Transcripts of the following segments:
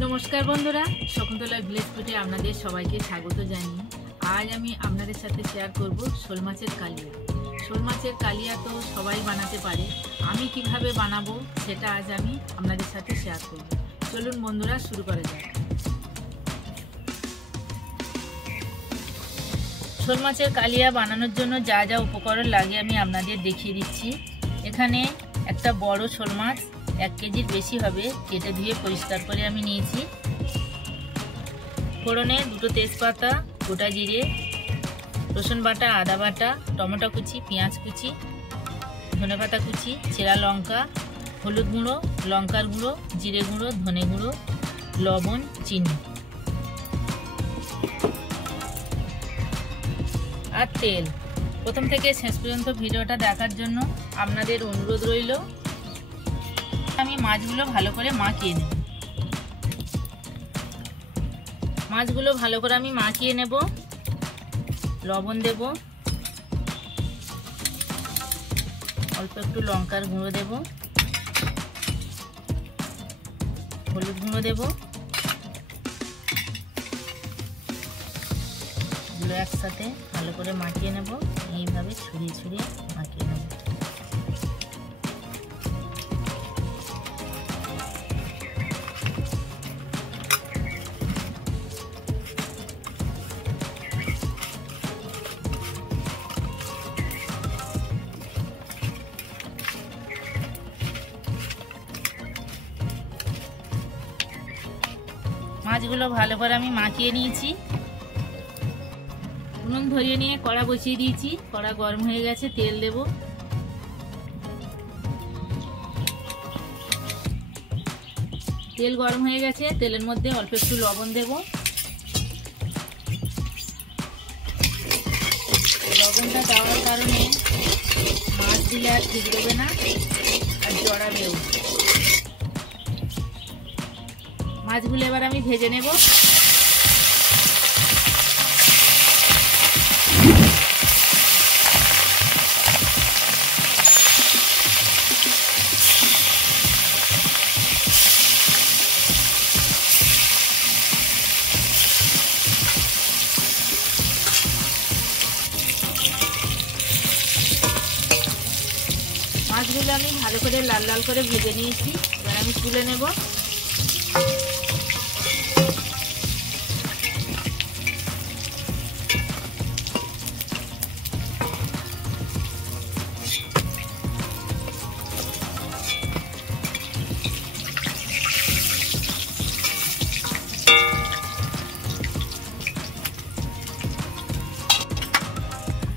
नमस्कार बंधुरा शकुन्तला ভিলেজ ফুডে আপনাদের সবাইকে স্বাগত জানিয়ে আজ আমি আপনাদের সাথে শেয়ার করব শোল মাছের কালিয়া। শোল মাছের কালিয়া তো সবাই বানাতে পারে, আমি কিভাবে বানাবো সেটা আজ আমি আপনাদের সাথে শেয়ার করব। চলুন বন্ধুরা শুরু করা যাক। শোল মাছের কালিয়া বানানোর জন্য যা যা উপকরণ লাগে আমি আপনাদের দেখিয়ে দিচ্ছি। এখানে একটা বড় শোল মাছ 1 কেজির বেশি হবে, কেটে ধুয়ে পরিষ্কার করে আমি নিয়েছি। ফোড়নে 2টো তেজপাতা, গোটা জিরে, রসুন বাটা, আদা বাটা, টমেটো কুচি, পেঁয়াজ কুচি, ধনেপাতা কুচি, চেরা লঙ্কা, হলুদ গুঁড়ো, লঙ্কার গুঁড়ো, জিরে গুঁড়ো, ধনে গুঁড়ো, লবণ, চিনি আর তেল। প্রথম থেকে শেষ পর্যন্ত ভিডিওটা দেখার জন্য আপনাদের অনুরোধ রইল। আমি মাছগুলো ভালো করে মাখিয়ে নেব। মাছগুলো ভালো করে আমি মাখিয়ে নেব। লবণ দেব, অল্প একটু লঙ্কার গুঁড়ো দেব, হলুদ গুঁড়ো দেব, এগুলো একসাথে ভালো করে মাখিয়ে নেব। এইভাবে ছড়িয়ে ছড়িয়ে মাখিয়ে নেব। মাছগুলো ভালো করে আমি মাখিয়ে নিয়েছি। উনুন ধরিয়ে নিয়ে কড়া বসিয়ে দিয়েছি। কড়া গরম হয়ে গেছে, তেল দেব। তেল গরম হয়ে গেছে, তেলের মধ্যে অল্প একটু লবণ দেব। লবণটা দেওয়ার কারণে মাছ দিলে আর ঠিক দেবে না, আর জড়াবেও। মাছগুলো এবার আমি ভেজে নেব। মাছগুলো আমি ভালো করে লাল লাল করে ভেজে নিয়েছি। এবার আমি তুলে নেব।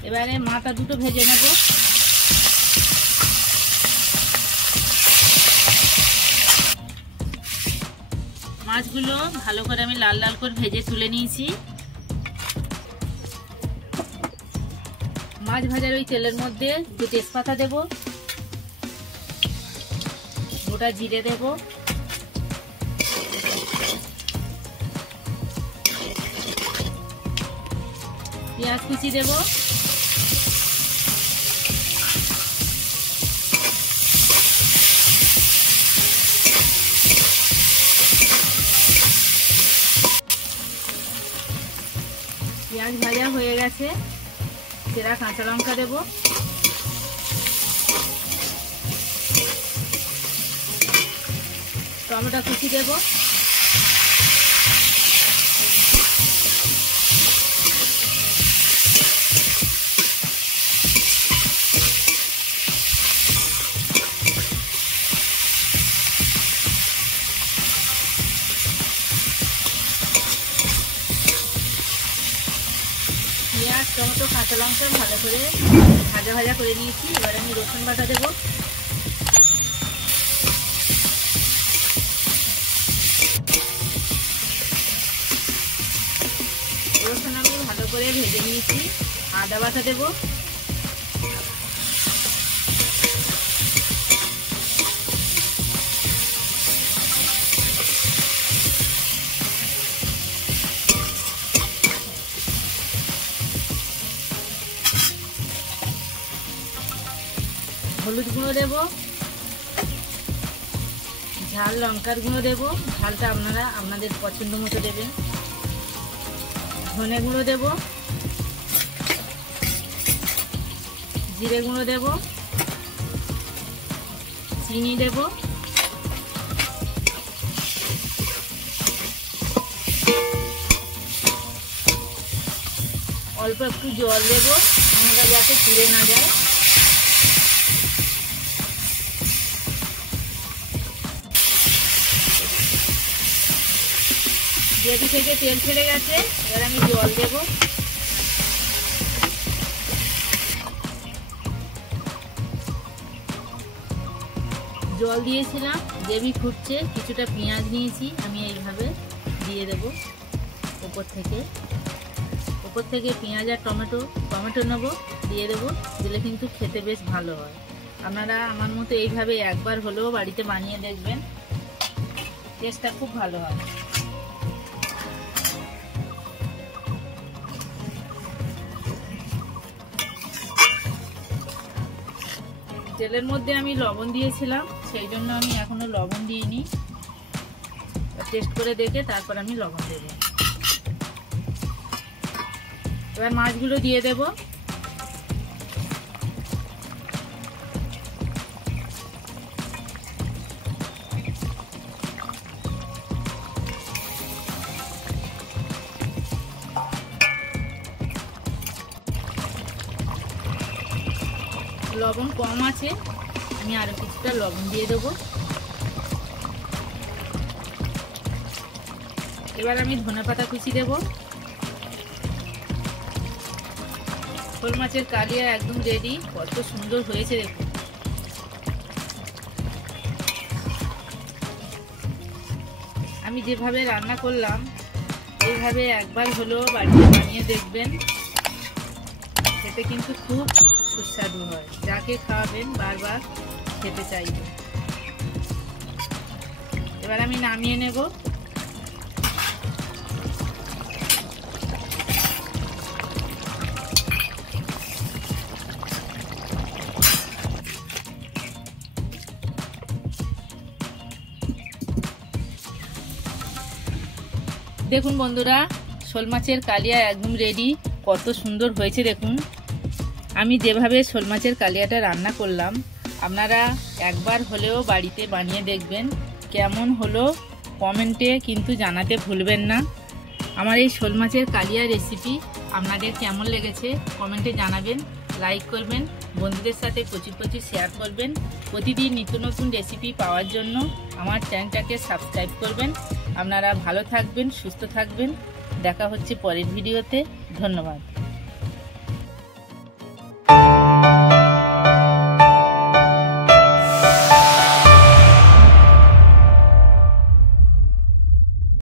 এবারে মাথা দুটো ভেজে নেব। মাছগুলো ভালো করে আমি লাল লাল করে ভেজে তুলে নিয়েছি। মাছ ভাজার ওই তেলের মধ্যে 2 তেজপাতা দেব, গোটা জিরে দেব, পেঁয়াজ কুচি দেব, পেঁয়াজ ভাজা হয়ে গেছে, চেরা কাঁচা লঙ্কা দেব, টমেটো কুচি দেব, পেঁয়াজ, টমেটো, কাঁচা লঙ্কা ভালো করে ভাজা ভাজা করে নিয়েছি। এবার আমি রসুন বাটা দেব। রসুন আমি ভালো করে ভেজে নিয়েছি। আদা বাটা দেব, হলুদ গুঁড়ো দেব, ঝাল লঙ্কার গুঁড়ো দেবো, ঝালটা আপনারা আপনাদের পছন্দ মতো দেবেন। ধনে গুঁড়ো দেবো, জিরে গুঁড়ো দেবো, চিনি দেবো, অল্প একটু জল দেবো, মশলা যাতে পুড়ে না যায়। যেটি থেকে তেল ছেড়ে গেছে, এবার আমি জল দেবো। জল দিয়েছিলাম, গ্রেভি ফুটছে, কিছুটা পেঁয়াজ নিয়েছি আমি এইভাবে দিয়ে দেবো উপর থেকে। উপর থেকে পেঁয়াজ আর টমেটো নেবো, দিয়ে দেবো। দিলে কিন্তু খেতে বেশ ভালো হয়। আপনারা আমার মতো এইভাবে একবার হলেও বাড়িতে বানিয়ে দেখবেন, টেস্টটা খুব ভালো হয়। তেলের মধ্যে আমি লবণ দিয়েছিলাম, সেই জন্য আমি এখনো লবণ দিইনি। টেস্ট করে দেখে তারপর আমি লবণ দেব। এবার মাছগুলো দিয়ে দেব। লবণ কম আছে, আমি আরো কিছুটা লবণ দিয়ে দেবো। এবার আমি ধনেপাতা কুচি দেব। শোল মাছের কালিয়া একদম রেডি। কত সুন্দর হয়েছে দেখুন। আমি যেভাবে রান্না করলাম এইভাবে একবার হলেও বাড়িতে বানিয়ে দেখবেন, খেতে কিন্তু খুব সুস্বাদু হয়। যাকে খাওয়াবেন বারবার খেতে চাইবে। এবার আমি নামিয়ে নেব। দেখুন বন্ধুরা, শোল মাছের কালিয়া একদম রেডি। কত সুন্দর হয়েছে দেখুন। আমি যেভাবে শোল মাছের কালিয়াটা রান্না করলাম, আপনারা একবার হলেও বাড়িতে বানিয়ে দেখবেন। কেমন হলো কমেন্টে কিন্তু জানাতে ভুলবেন না। আমার এই শোল মাছের কালিয়া রেসিপি আপনাদের কেমন লেগেছে কমেন্টে জানাবেন। লাইক করবেন, বন্ধুদের সাথে প্রচুর শেয়ার করবেন। প্রতিদিন নিত্য নতুন রেসিপি পাওয়ার জন্য আমার চ্যানেলটাকে সাবস্ক্রাইব করবেন। আপনারা ভালো থাকবেন, সুস্থ থাকবেন। দেখা হচ্ছে পরের ভিডিওতে। ধন্যবাদ।